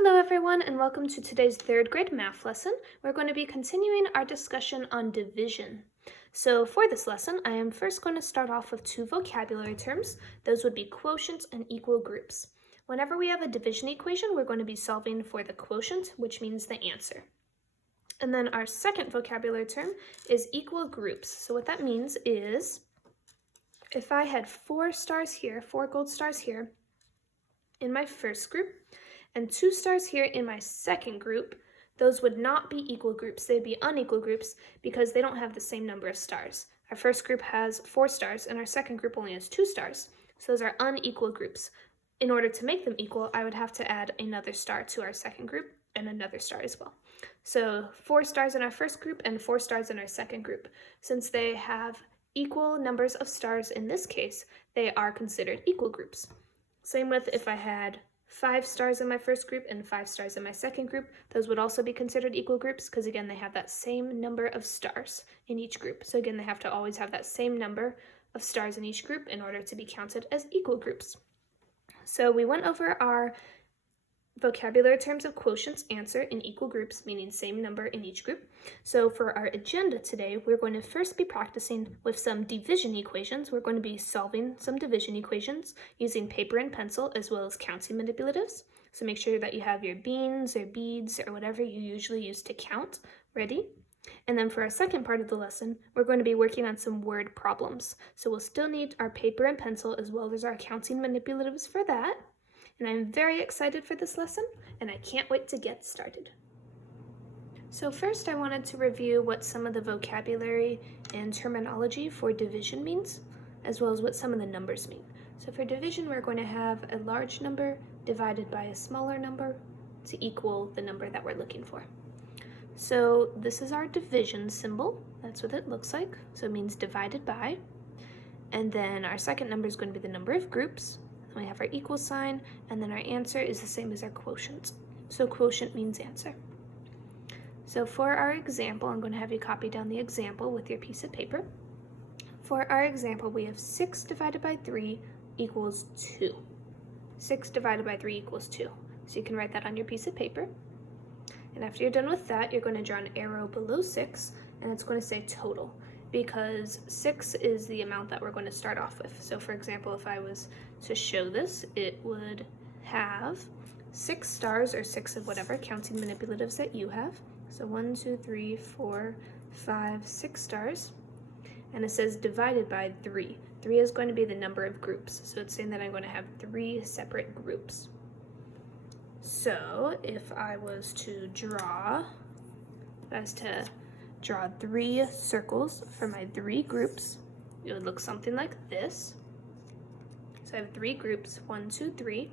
Hello everyone and welcome to today's third grade math lesson. We're going to be continuing our discussion on division. So for this lesson, I am first going to start off with two vocabulary terms. Those would be quotients and equal groups. Whenever we have a division equation, we're going to be solving for the quotient, which means the answer. And then our second vocabulary term is equal groups. So what that means is if I had 4 stars here, 4 gold stars here in my first group, and 2 stars here in my second group, those would not be equal groups. They'd be unequal groups because they don't have the same number of stars. Our first group has 4 stars and our second group only has 2 stars. So those are unequal groups. In order to make them equal, I would have to add another star to our second group and another star as well. So 4 stars in our first group and 4 stars in our second group. Since they have equal numbers of stars in this case, they are considered equal groups. Same with if I had 5 stars in my first group and 5 stars in my second group. Those would also be considered equal groups because again they have that same number of stars in each group. So again they have to always have that same number of stars in each group in order to be counted as equal groups. So we went over our vocabulary terms of quotients, answer, in equal groups, meaning same number in each group. So for our agenda today, we're going to first be practicing with some division equations. We're going to be solving some division equations using paper and pencil as well as counting manipulatives. So make sure that you have your beans or beads or whatever you usually use to count ready. And then for our second part of the lesson, we're going to be working on some word problems. So we'll still need our paper and pencil as well as our counting manipulatives for that. And I'm very excited for this lesson, and I can't wait to get started. So first I wanted to review what some of the vocabulary and terminology for division means, as well as what some of the numbers mean. So for division, we're going to have a large number divided by a smaller number to equal the number that we're looking for. So this is our division symbol. That's what it looks like. So it means divided by. And then our second number is going to be the number of groups. We have our equal sign, and then our answer is the same as our quotient. So quotient means answer. So for our example, I'm going to have you copy down the example with your piece of paper. For our example, we have 6 divided by 3 equals 2. 6 divided by 3 equals 2. So you can write that on your piece of paper. And after you're done with that, you're going to draw an arrow below 6, and it's going to say total, because 6 is the amount that we're going to start off with. So for example, if I was to show this, it would have 6 stars, or 6 of whatever counting manipulatives that you have. So 1, 2, 3, 4, 5, 6 stars. And it says divided by 3. 3 is going to be the number of groups. So it's saying that I'm going to have 3 separate groups. So if I was to draw 3 circles for my 3 groups, it would look something like this. So I have 3 groups, 1, 2, 3,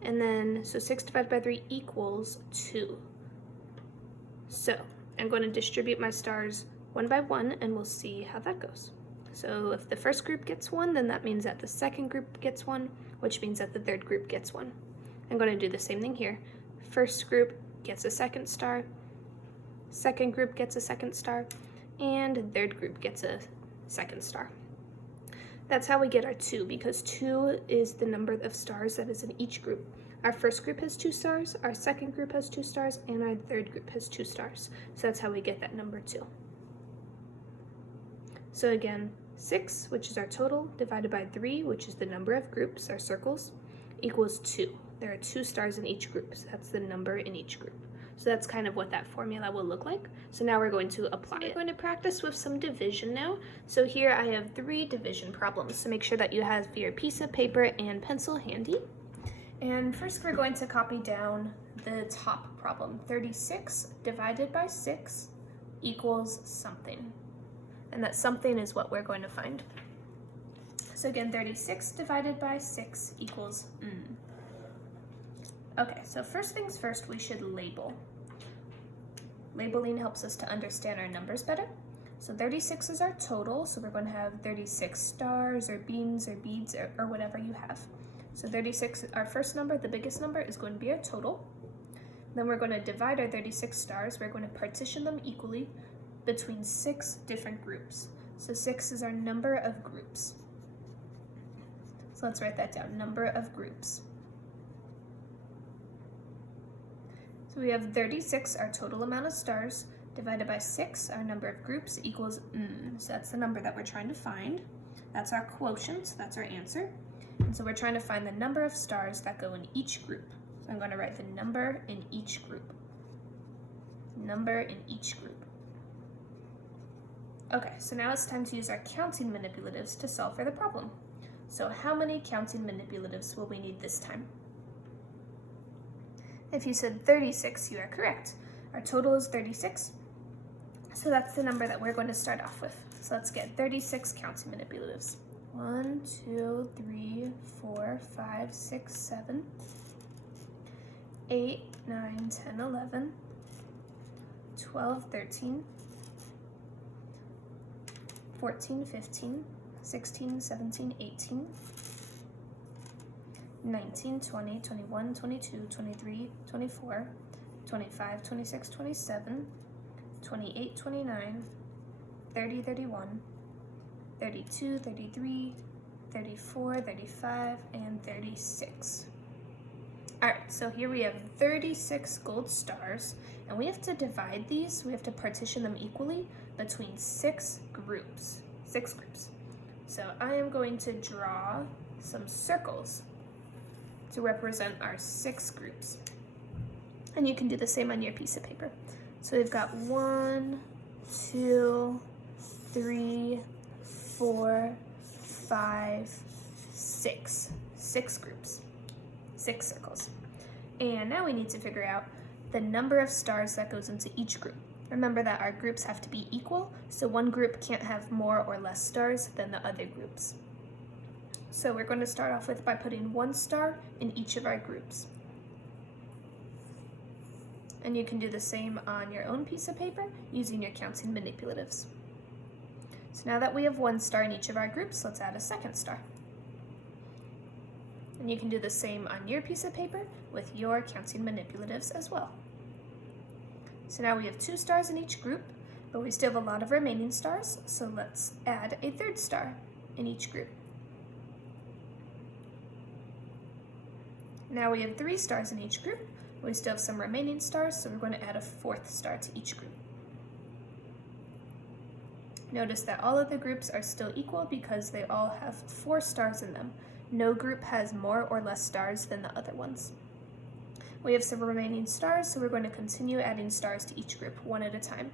and then, so 6 divided by 3 equals 2. So I'm going to distribute my stars one by one, and we'll see how that goes. So if the first group gets 1, then that means that the second group gets 1, which means that the third group gets 1. I'm going to do the same thing here. First group gets a second star, second group gets a second star, and third group gets a second star. That's how we get our 2, because 2 is the number of stars that is in each group. Our first group has 2 stars, our second group has 2 stars, and our third group has 2 stars. So that's how we get that number 2. So again, 6, which is our total, divided by 3, which is the number of groups, our circles, equals 2. There are 2 stars in each group, so that's the number in each group. So that's kind of what that formula will look like. So now we're going to apply it. We're going to practice with some division now. So here I have 3 division problems. So make sure that you have your piece of paper and pencil handy. And first we're going to copy down the top problem. 36 divided by 6 equals something. And that something is what we're going to find. So again, 36 divided by 6 equals Okay, so first things first, we should label. Labeling helps us to understand our numbers better. So 36 is our total, so we're going to have 36 stars or beans or beads or whatever you have. So 36, our first number, the biggest number, is going to be our total. Then we're going to divide our 36 stars. We're going to partition them equally between 6 different groups. So 6 is our number of groups. So let's write that down, number of groups. So we have 36, our total amount of stars, divided by 6, our number of groups, equals So that's the number that we're trying to find. That's our quotient, so that's our answer. And so we're trying to find the number of stars that go in each group. So I'm going to write the number in each group. Number in each group. Okay, so now it's time to use our counting manipulatives to solve for the problem. So how many counting manipulatives will we need this time? If you said 36, you are correct. Our total is 36. So that's the number that we're going to start off with. So let's get 36 counting manipulatives. 1, 2, 3, 4, 5, 6, 7, 8, 9, 10, 11, 12, 13, 14, 15, 16, 17, 18, 19, 20, 21, 22, 23, 24, 25, 26, 27, 28, 29, 30, 31, 32, 33, 34, 35, and 36. Alright, so here we have 36 gold stars, and we have to divide these, we have to partition them equally between 6 groups. 6 groups. So I am going to draw some circles to represent our 6 groups. And you can do the same on your piece of paper. So we've got 1, 2, 3, 4, 5, 6. 6 groups. 6 circles. And now we need to figure out the number of stars that goes into each group. Remember that our groups have to be equal, so one group can't have more or less stars than the other groups. So we're going to start off with by putting 1 star in each of our groups. And you can do the same on your own piece of paper using your counting manipulatives. So now that we have 1 star in each of our groups, let's add a 2nd star. And you can do the same on your piece of paper with your counting manipulatives as well. So now we have 2 stars in each group, but we still have a lot of remaining stars, so let's add a 3rd star in each group. Now we have 3 stars in each group, but we still have some remaining stars, so we're going to add a 4th star to each group. Notice that all of the groups are still equal because they all have 4 stars in them. No group has more or less stars than the other ones. We have some remaining stars, so we're going to continue adding stars to each group one at a time.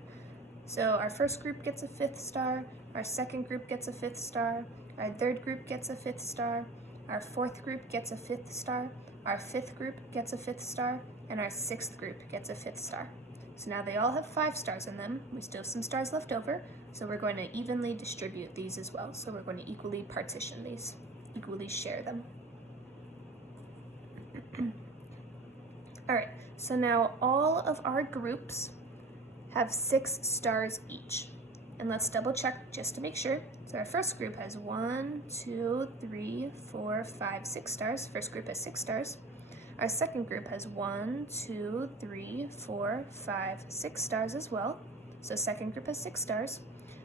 So our first group gets a 5th star, our second group gets a 5th star, our third group gets a 5th star, our 4th group gets a 5th star, our 5th group gets a 5th star, and our 6th group gets a 5th star. So now they all have 5 stars in them. We still have some stars left over, so we're going to evenly distribute these as well. So we're going to equally partition these, equally share them. Alright, so now all of our groups have 6 stars each. And let's double check just to make sure. So our first group has 1, 2, 3, 4, 5, 6 stars. First group has 6 stars. Our second group has 1, 2, 3, 4, 5, 6 stars as well. So second group has 6 stars.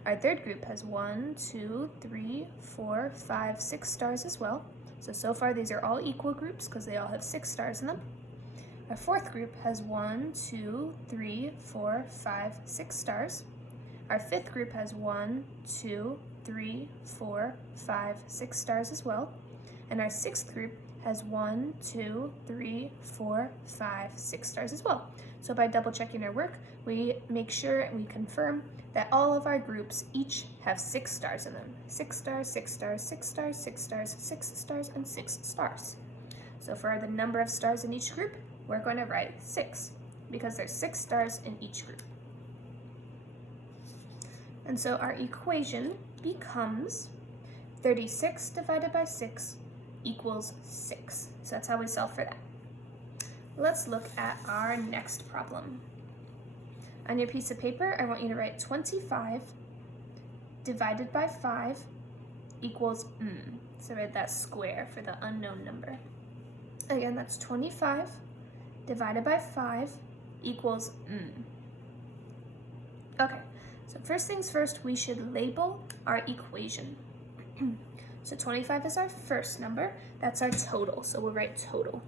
Our third group has 1, 2, 3, 4, 5, 6 stars as well. So far these are all equal groups because they all have 6 stars in them. Our fourth group has 1, 2, 3, 4, 5, 6 stars. Our fifth group has 1, 2, 3, 4, 5, 6 stars as well. And our sixth group has 1, 2, 3, 4, 5, 6 stars as well. So by double checking our work, we make sure and we confirm that all of our groups each have 6 stars in them. 6 stars, 6 stars, 6 stars, 6 stars, 6 stars, and 6 stars. So for the number of stars in each group, we're going to write 6 because there's 6 stars in each group. And so our equation becomes 36 divided by 6 equals 6. So that's how we solve for that. Let's look at our next problem. On your piece of paper, I want you to write 25 divided by 5 equals So write that square for the unknown number. Again, that's 25 divided by 5 equals Okay, so first things first, we should label our equation. So 25 is our first number, that's our total, so we'll write total.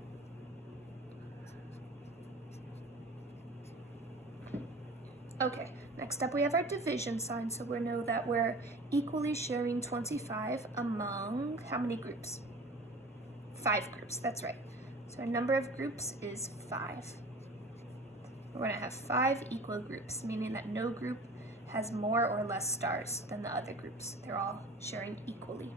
Okay, next up we have our division sign, so we know that we're equally sharing 25 among how many groups? 5 groups, that's right. So our number of groups is 5. We're going to have 5 equal groups, meaning that no group has more or less stars than the other groups. They're all sharing equally.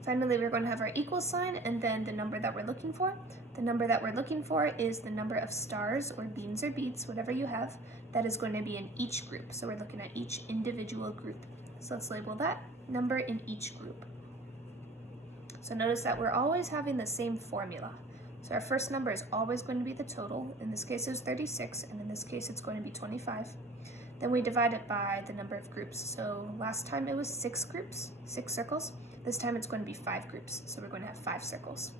Finally, we're going to have our equal sign and then the number that we're looking for. The number that we're looking for is the number of stars or beans or beads, whatever you have, that is going to be in each group. So we're looking at each individual group. So let's label that number in each group. So notice that we're always having the same formula. So our first number is always going to be the total. In this case it's 36, and in this case it's going to be 25. Then we divide it by the number of groups. So last time it was 6 groups, 6 circles. This time it's going to be 5 groups, so we're going to have 5 circles.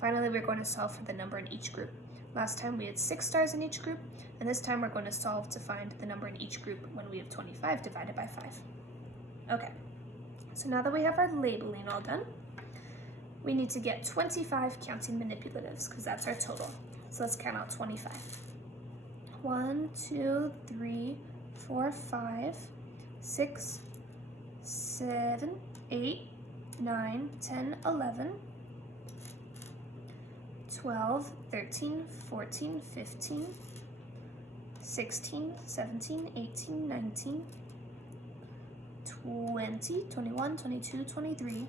Finally, we're going to solve for the number in each group. Last time we had 6 stars in each group, and this time we're going to solve to find the number in each group when we have 25 divided by 5. Okay, so now that we have our labeling all done, we need to get 25 counting manipulatives, because that's our total. So let's count out 25. 1, 2, 3, 4, 5, 6, 7, 8, 9, 10, 11, 12, 13, 14, 15, 16, 17, 18, 19, 20, 21, 22, 23,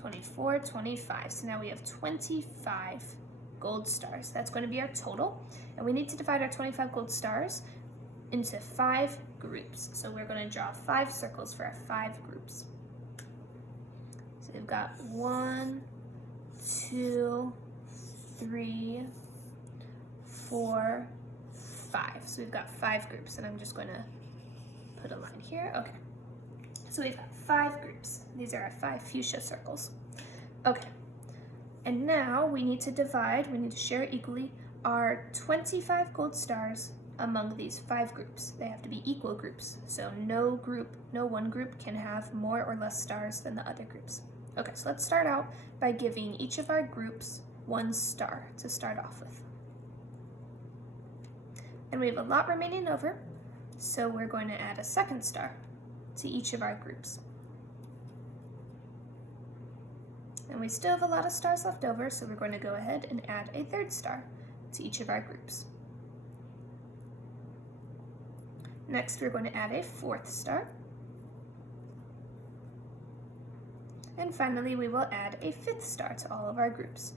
24, 25. So now we have 25 gold stars. That's going to be our total. And we need to divide our 25 gold stars into 5 groups. So we're going to draw 5 circles for our 5 groups. So we've got 1, 2, 3, 4, 5. So we've got 5 groups, and I'm just going to put a line here. Okay. So we've got 5 groups. These are our 5 fuchsia circles. Okay. And now we need to divide, we need to share equally our 25 gold stars among these 5 groups. They have to be equal groups. So no one group can have more or less stars than the other groups. Okay, so let's start out by giving each of our groups 1 star to start off with. And we have a lot remaining over, so we're going to add a 2nd star to each of our groups. And we still have a lot of stars left over, so we're going to go ahead and add a 3rd star to each of our groups. Next, we're going to add a 4th star. And finally, we will add a 5th star to all of our groups.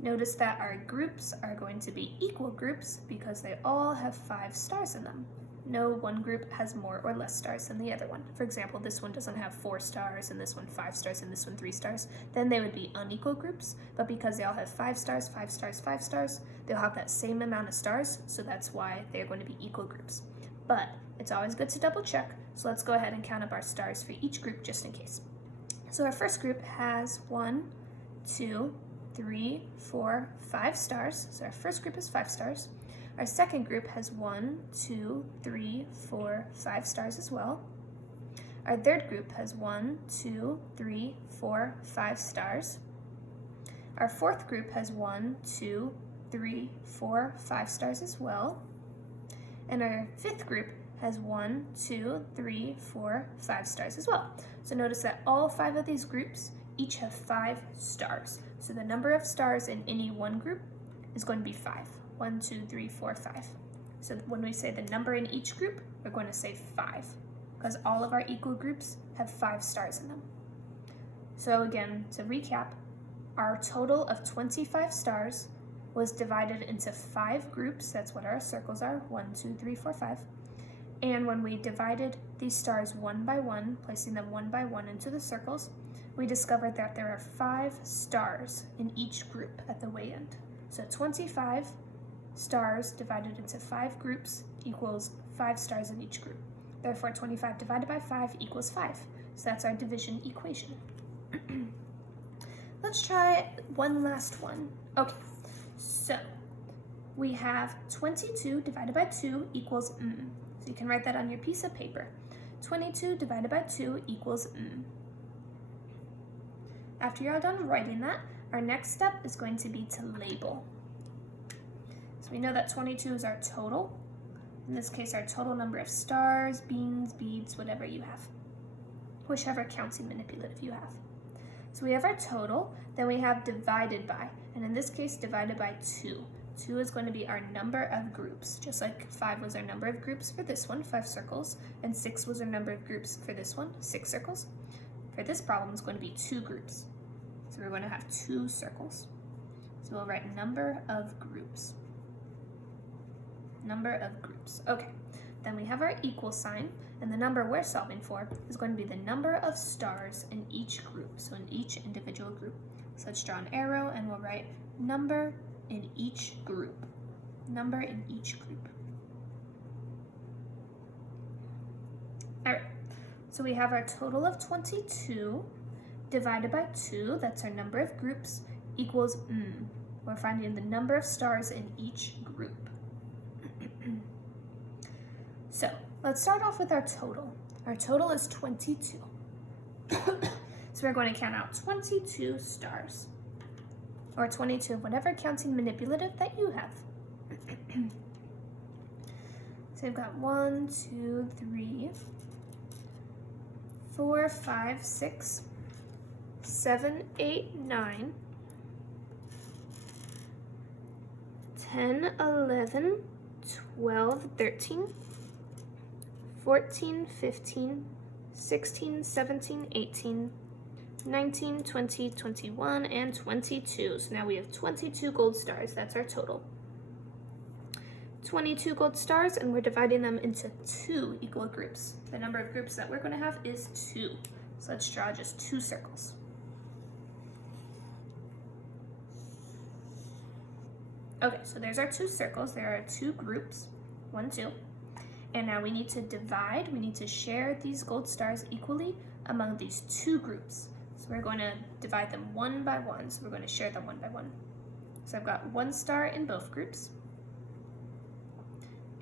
Notice that our groups are going to be equal groups because they all have 5 stars in them. No one group has more or less stars than the other one. For example, this one doesn't have 4 stars, and this one 5 stars, and this one 3 stars. Then they would be unequal groups, but because they all have 5 stars, 5 stars, 5 stars, they'll have that same amount of stars, so that's why they're going to be equal groups. But it's always good to double check, so let's go ahead and count up our stars for each group just in case. So our first group has 1, 2, 3, 4, 5 stars. So our first group is 5 stars. Our second group has 1, 2, 3, 4, 5 stars as well. Our third group has 1, 2, 3, 4, 5 stars. Our fourth group has 1, 2, 3, 4, 5 stars as well. And our fifth group has 1, 2, 3, 4, 5 stars as well. So notice that all 5 of these groups each have 5 stars. So the number of stars in any one group is going to be 5. 1, 2, 3, 4, 5. So when we say the number in each group, we're going to say 5, because all of our equal groups have 5 stars in them. So again, to recap, our total of 25 stars was divided into 5 groups. That's what our circles are, 1, 2, 3, 4, 5. And when we divided these stars one by one, placing them one by one into the circles, we discovered that there are 5 stars in each group at the way end. So 25 stars divided into 5 groups equals 5 stars in each group. Therefore, 25 divided by 5 equals 5. So that's our division equation. Let's try one last one. Okay, so we have 22 divided by 2 equals So you can write that on your piece of paper. 22 divided by 2 equals After you're all done writing that, our next step is going to be to label. So we know that 22 is our total. In this case, our total number of stars, beans, beads, whatever you have, whichever counting manipulative you have. So we have our total, then we have divided by, and in this case, divided by 2. 2 is going to be our number of groups, just like 5 was our number of groups for this one, 5 circles, and 6 was our number of groups for this one, 6 circles. For this problem, it's going to be 2 groups. So we're going to have 2 circles. So we'll write number of groups. Number of groups. Okay, then we have our equal sign, and the number we're solving for is going to be the number of stars in each group, so in each individual group. So let's draw an arrow, and we'll write number in each group. Number in each group. All right, so we have our total of 22 divided by 2, that's our number of groups, equals we're finding the number of stars in each group. So let's start off with our total. Our total is 22. So we're going to count out 22 stars, or 22 of whatever counting manipulative that you have. So we've got 1, 2, 3, 4, 5, 6, 7, 8, 9, 10, 11, 12, 13, 14, 15, 16, 17, 18, 19, 20, 21, and 22. So now we have 22 gold stars. That's our total. 22 gold stars, and we're dividing them into 2 equal groups. The number of groups that we're going to have is 2. So let's draw just 2 circles. Okay, so there's our 2 circles. There are 2 groups, 1, 2. And now we need to divide, we need to share these gold stars equally among these 2 groups. So we're going to divide them one by one. So we're going to share them one by one. So I've got 1 star in both groups,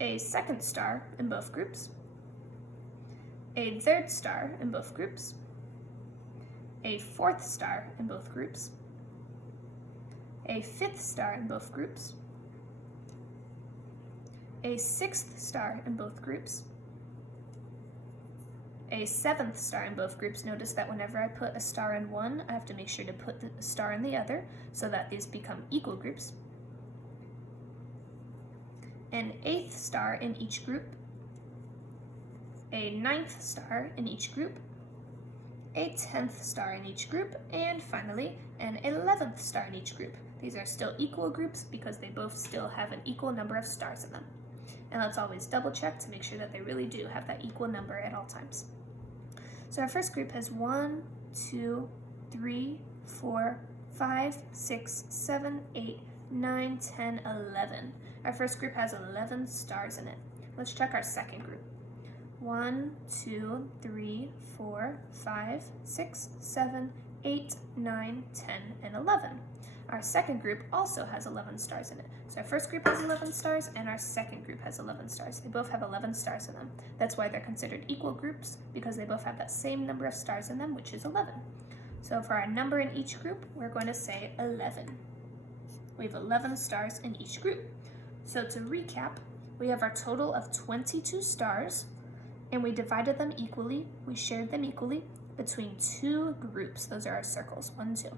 a 2nd star in both groups, a 3rd star in both groups, a 4th star in both groups, a 5th star in both groups, a 6th star in both groups, a 7th star in both groups. Notice that whenever I put a star in one, I have to make sure to put the star in the other so that these become equal groups. An 8th star in each group, a 9th star in each group, a 10th star in each group, and finally an 11th star in each group. These are still equal groups because they both still have an equal number of stars in them. And let's always double check to make sure that they really do have that equal number at all times. So our first group has 1, 2, 3, 4, 5, 6, 7, 8, 9, 10, 11. Our first group has 11 stars in it. Let's check our second group. 1, 2, 3, 4, 5, 6, 7, 8, 9, 10, and 11. Our second group also has 11 stars in it. So our first group has 11 stars, and our second group has 11 stars. They both have 11 stars in them. That's why they're considered equal groups, because they both have that same number of stars in them, which is 11. So for our number in each group, we're going to say 11. We have 11 stars in each group. So to recap, we have our total of 22 stars, and we divided them equally. We shared them equally between 2 groups. Those are our circles, 1, 2.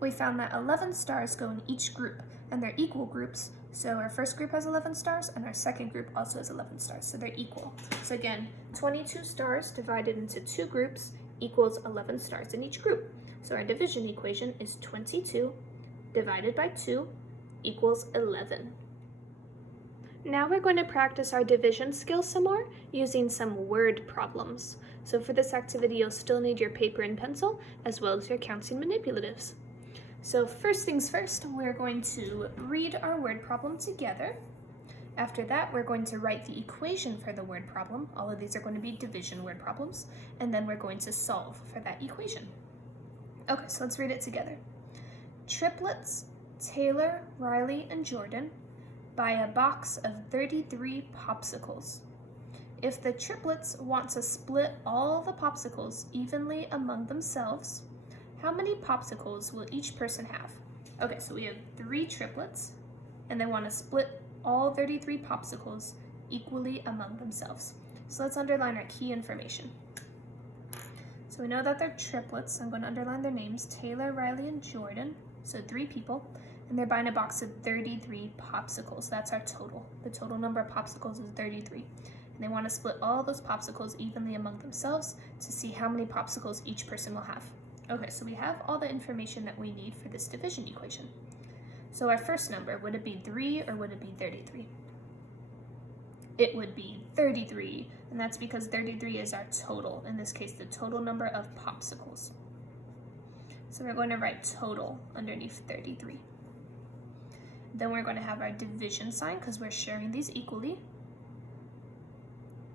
We found that 11 stars go in each group, and they're equal groups. So our first group has 11 stars, and our second group also has 11 stars, so they're equal. So again, 22 stars divided into 2 groups equals 11 stars in each group. So our division equation is 22 divided by 2 equals 11. Now we're going to practice our division skills some more using some word problems. So for this activity, you'll still need your paper and pencil, as well as your counting manipulatives. So first things first, we're going to read our word problem together. After that, we're going to write the equation for the word problem. All of these are going to be division word problems, and then we're going to solve for that equation. Okay, so let's read it together. Triplets, Taylor, Riley, and Jordan buy a box of 33 popsicles. If the triplets want to split all the popsicles evenly among themselves, how many popsicles will each person have? Okay, so we have 3 triplets, and they want to split all 33 popsicles equally among themselves. So let's underline our key information. So we know that they're triplets. I'm going to underline their names, Taylor, Riley, and Jordan. So 3 people. And they're buying a box of 33 popsicles. That's our total. The total number of popsicles is 33. And they want to split all those popsicles evenly among themselves to see how many popsicles each person will have. Okay, so we have all the information that we need for this division equation. So our first number, would it be 3 or would it be 33? It would be 33, and that's because 33 is our total, in this case the total number of popsicles. So we're going to write total underneath 33. Then we're going to have our division sign because we're sharing these equally.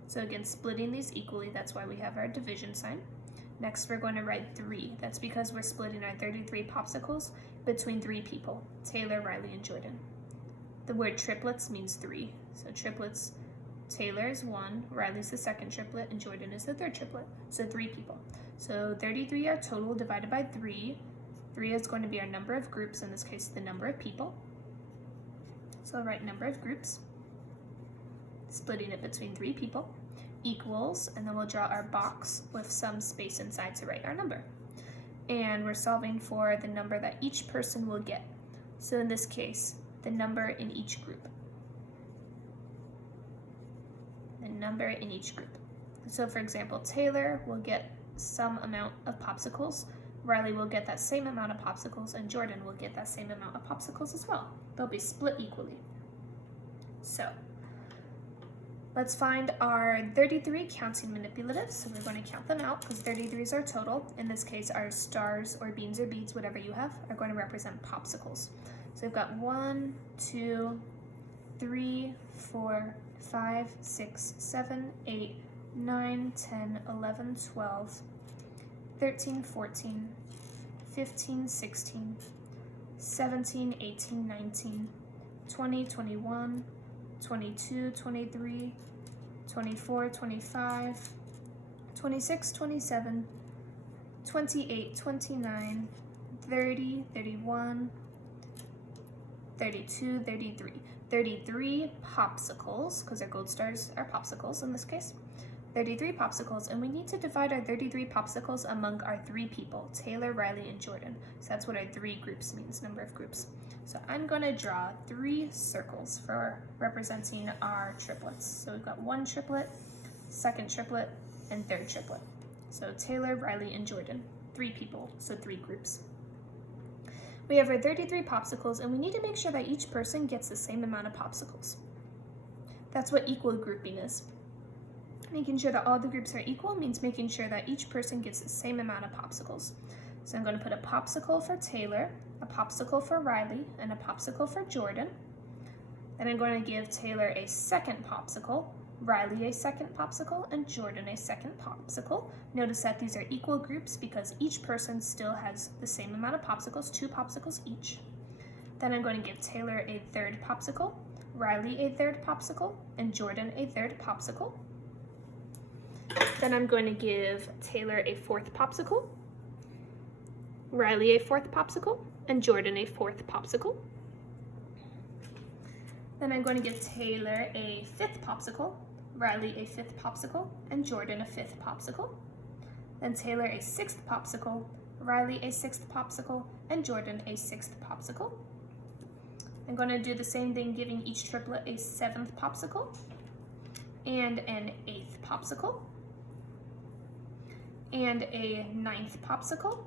So again, splitting these equally, that's why we have our division sign. Next, we're going to write 3. That's because we're splitting our 33 popsicles between 3 people, Taylor, Riley, and Jordan. The word triplets means 3. So triplets, Taylor is 1, Riley's the second triplet, and Jordan is the third triplet. So 3 people. So 33 our total divided by 3. 3 is going to be our number of groups, in this case the number of people. So I'll write number of groups, splitting it between 3 people, equals, and then we'll draw our box with some space inside to write our number. And we're solving for the number that each person will get. So in this case, the number in each group. The number in each group. So for example, Taylor will get some amount of popsicles, Riley will get that same amount of popsicles, and Jordan will get that same amount of popsicles as well. They'll be split equally. So let's find our 33 counting manipulatives. So we're going to count them out because 33 is our total. In this case, our stars or beans or beads, whatever you have, are going to represent popsicles. So we've got 1, 2, 3, 4, 5, 6, 7, 8, 9, 10, 11, 12, 13, 14, 15, 16, 17, 18, 19, 20, 21, 22, 23, 24, 25, 26, 27, 28, 29, 30, 31, 32, 33. 33 popsicles, because our gold stars are popsicles in this case. 33 popsicles, and we need to divide our 33 popsicles among our 3 people, Taylor, Riley, and Jordan. So that's what our 3 groups means, number of groups. So I'm going to draw 3 circles for representing our triplets. So we've got 1 triplet, 2nd triplet, and 3rd triplet. So Taylor, Riley, and Jordan, 3 people, so 3 groups. We have our 33 popsicles, and we need to make sure that each person gets the same amount of popsicles. That's what equal grouping is. Making sure that all the groups are equal means making sure that each person gets the same amount of popsicles. So I'm going to put a popsicle for Taylor, a popsicle for Riley, and a popsicle for Jordan. Then I'm going to give Taylor a 2nd popsicle, Riley a 2nd popsicle, and Jordan a 2nd popsicle. Notice that these are equal groups because each person still has the same amount of popsicles, 2 popsicles each. Then I'm going to give Taylor a 3rd popsicle, Riley a 3rd popsicle, and Jordan a 3rd popsicle. Then I'm going to give Taylor a 4th popsicle, Riley a 4th popsicle, and Jordan a 4th popsicle. Then I'm going to give Taylor a 5th popsicle, Riley a 5th popsicle, and Jordan a 5th popsicle. Then Taylor a 6th popsicle, Riley a 6th popsicle, and Jordan a 6th popsicle. I'm going to do the same thing, giving each triplet a 7th popsicle, and an 8th popsicle, and a 9th popsicle,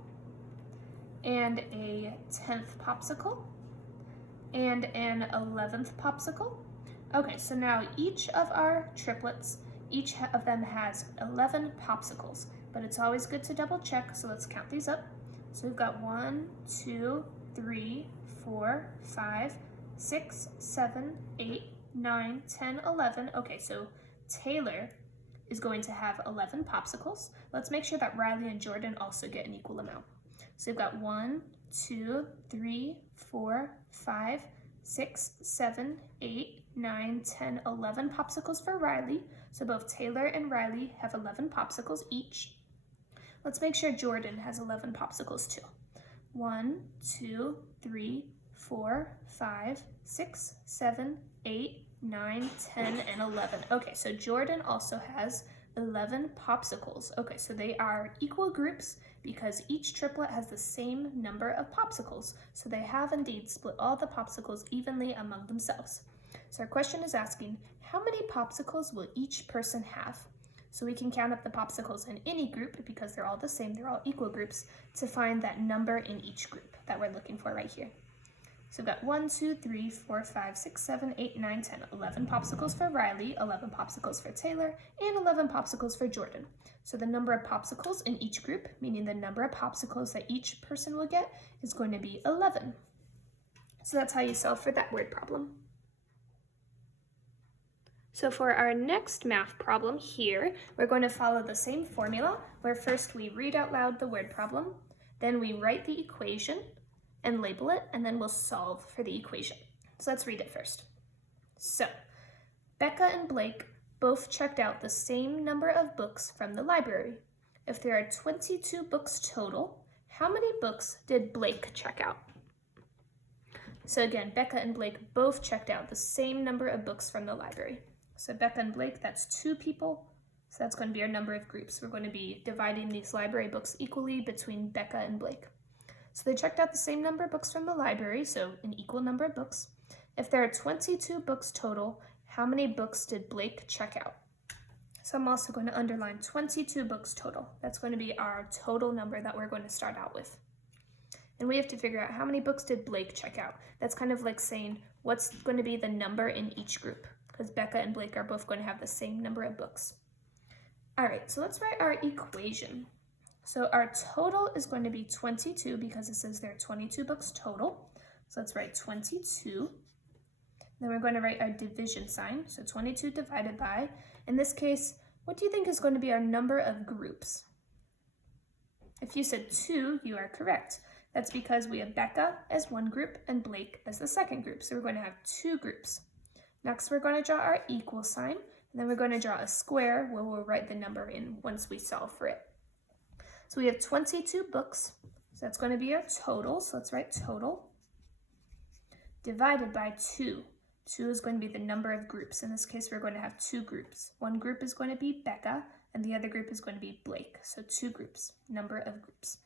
and a 10th popsicle, and an 11th popsicle. Okay, so now each of our triplets, each of them has 11 popsicles, but it's always good to double check, so let's count these up. So we've got 1, 2, 3, 4, 5, 6, 7, 8, 9, 10, 11. Okay, so Taylor is going to have 11 popsicles. Let's make sure that Riley and Jordan also get an equal amount. So we've got 1, 2, 3, 4, 5, 6, 7, 8, 9, 10, 11 popsicles for Riley. So both Taylor and Riley have 11 popsicles each. Let's make sure Jordan has 11 popsicles too. 1, 2, 3, 4, 5, 6, 7, 8, 9, 10, and 11. Okay, so Jordan also has 11 popsicles. Okay, so they are equal groups because each triplet has the same number of popsicles. So they have indeed split all the popsicles evenly among themselves. So our question is asking, how many popsicles will each person have? So we can count up the popsicles in any group because they're all the same, they're all equal groups, to find that number in each group that we're looking for right here. So we've got 1, 2, 3, 4, 5, 6, 7, 8, 9, 10, 11 popsicles for Riley, 11 popsicles for Taylor, and 11 popsicles for Jordan. So the number of popsicles in each group, meaning the number of popsicles that each person will get, is going to be 11. So that's how you solve for that word problem. So for our next math problem here, we're going to follow the same formula, where first we read out loud the word problem, then we write the equation and label it, and then we'll solve for the equation. So let's read it first. So, Becca and Blake both checked out the same number of books from the library. If there are 22 books total, how many books did Blake check out? So again, Becca and Blake both checked out the same number of books from the library. So Becca and Blake, that's 2 people. So that's going to be our number of groups. We're going to be dividing these library books equally between Becca and Blake. So they checked out the same number of books from the library, so an equal number of books. If there are 22 books total, how many books did Blake check out? So I'm also going to underline 22 books total. That's going to be our total number that we're going to start out with. And we have to figure out how many books did Blake check out. That's kind of like saying what's going to be the number in each group, because Becca and Blake are both going to have the same number of books. All right, so let's write our equation. So our total is going to be 22 because it says there are 22 books total. So let's write 22. Then we're going to write our division sign. So 22 divided by, in this case, what do you think is going to be our number of groups? If you said 2, you are correct. That's because we have Becca as one group and Blake as the second group. So we're going to have 2 groups. Next, we're going to draw our equal sign, and then we're going to draw a square where we'll write the number in once we solve for it. So we have 22 books, so that's going to be our total. So let's write total divided by 2. 2 is going to be the number of groups. In this case, we're going to have 2 groups. One group is going to be Becca, and the other group is going to be Blake. So 2 groups, number of groups.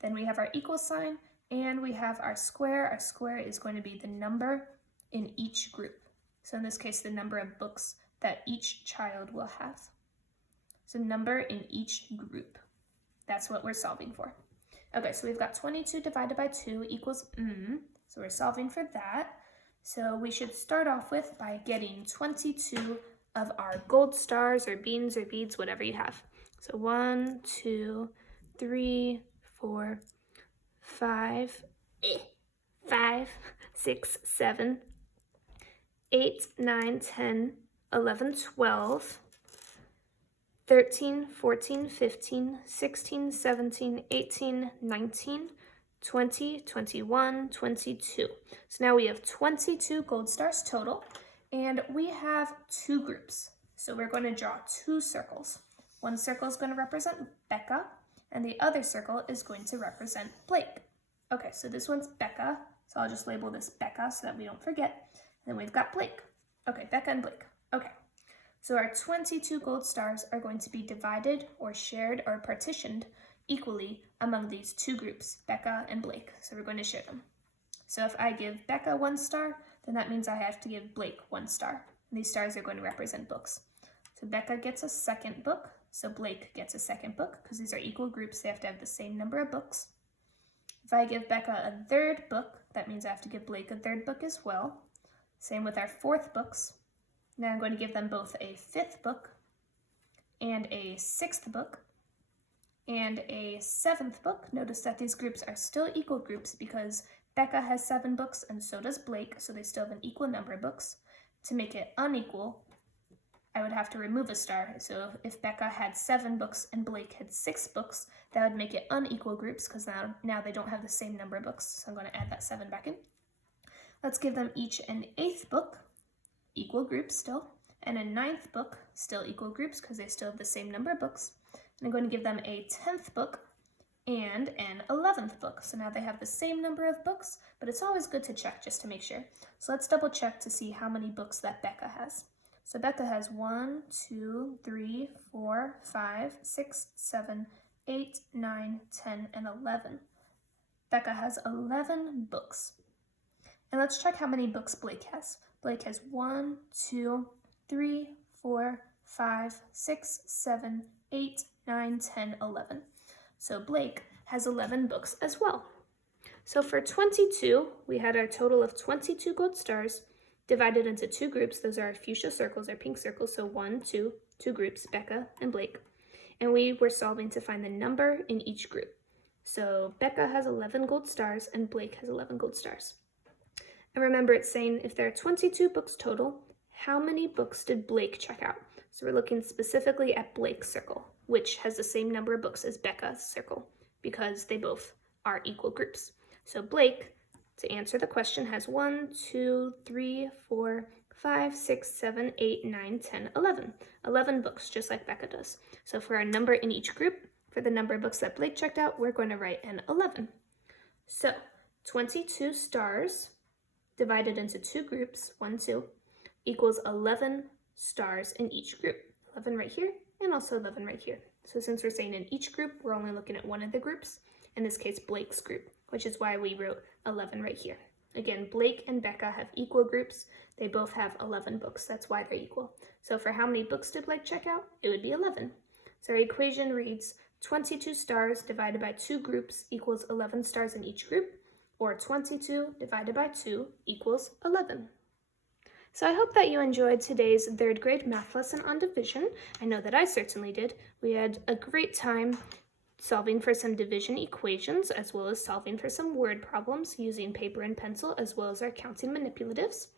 Then we have our equal sign, and we have our square. Our square is going to be the number in each group. So in this case, the number of books that each child will have. So number in each group. That's what we're solving for. Okay, so we've got 22 divided by 2 equals So we're solving for that. So we should start off with by getting 22 of our gold stars or beans or beads, whatever you have. So 1, 2, 3, 4, 5, 6, 7, 8, 9, 10, 11, 12, 13, 14, 15, 16, 17, 18, 19, 20, 21, 22. So now we have 22 gold stars total, and we have 2 groups. So we're going to draw 2 circles. One circle is going to represent Becca, and the other circle is going to represent Blake. Okay, so this one's Becca, so I'll just label this Becca so that we don't forget. And then we've got Blake. Okay, Becca and Blake. Okay. So our 22 gold stars are going to be divided or shared or partitioned equally among these 2 groups, Becca and Blake. So we're going to share them. So if I give Becca 1 star, then that means I have to give Blake 1 star. And these stars are going to represent books. So Becca gets a second book, so Blake gets a second book, because these are equal groups, they have to have the same number of books. If I give Becca a third book, that means I have to give Blake a third book as well. Same with our 4th books. Now I'm going to give them both a 5th book and a 6th book and a 7th book. Notice that these groups are still equal groups because Becca has 7 books and so does Blake, so they still have an equal number of books. To make it unequal, I would have to remove a star. So if Becca had 7 books and Blake had 6 books, that would make it unequal groups because now they don't have the same number of books. So I'm going to add that 7 back in. Let's give them each an 8th book, equal groups still, and a 9th book, still equal groups because they still have the same number of books. And I'm going to give them a 10th book and an 11th book. So now they have the same number of books, but it's always good to check just to make sure. So let's double check to see how many books that Becca has. So Becca has 1, 2, 3, 4, 5, 6, 7, 8, 9, 10, and 11. Becca has 11 books. And let's check how many books Blake has. Blake has 1, 2, 3, 4, 5, 6, 7, 8, 9, 10, 11. So Blake has 11 books as well. So for 22, we had our total of 22 gold stars divided into two groups. Those are our fuchsia circles, our pink circles. So 1, 2, two groups, Becca and Blake. And we were solving to find the number in each group. So Becca has 11 gold stars and Blake has 11 gold stars. And remember, it's saying if there are 22 books total, how many books did Blake check out? So we're looking specifically at Blake's circle, which has the same number of books as Becca's circle, because they both are equal groups. So Blake, to answer the question, has 1, 2, 3, 4, 5, 6, 7, 8, 9, 10, 11. 11 books, just like Becca does. So for our number in each group, for the number of books that Blake checked out, we're going to write an 11. So 22 stars divided into two groups, 1, 2, equals 11 stars in each group. 11 right here, and also 11 right here. So since we're saying in each group, we're only looking at one of the groups, in this case Blake's group, which is why we wrote 11 right here. Again, Blake and Becca have equal groups. They both have 11 books. That's why they're equal. So for how many books did Blake check out? It would be 11. So our equation reads 22 stars divided by two groups equals 11 stars in each group, or 22 divided by 2 equals 11. So I hope that you enjoyed today's third grade math lesson on division. I know that I certainly did. We had a great time solving for some division equations, as well as solving for some word problems using paper and pencil, as well as our counting manipulatives.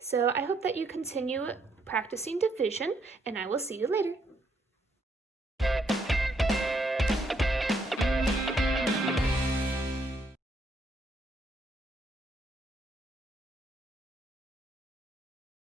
So I hope that you continue practicing division, and I will see you later.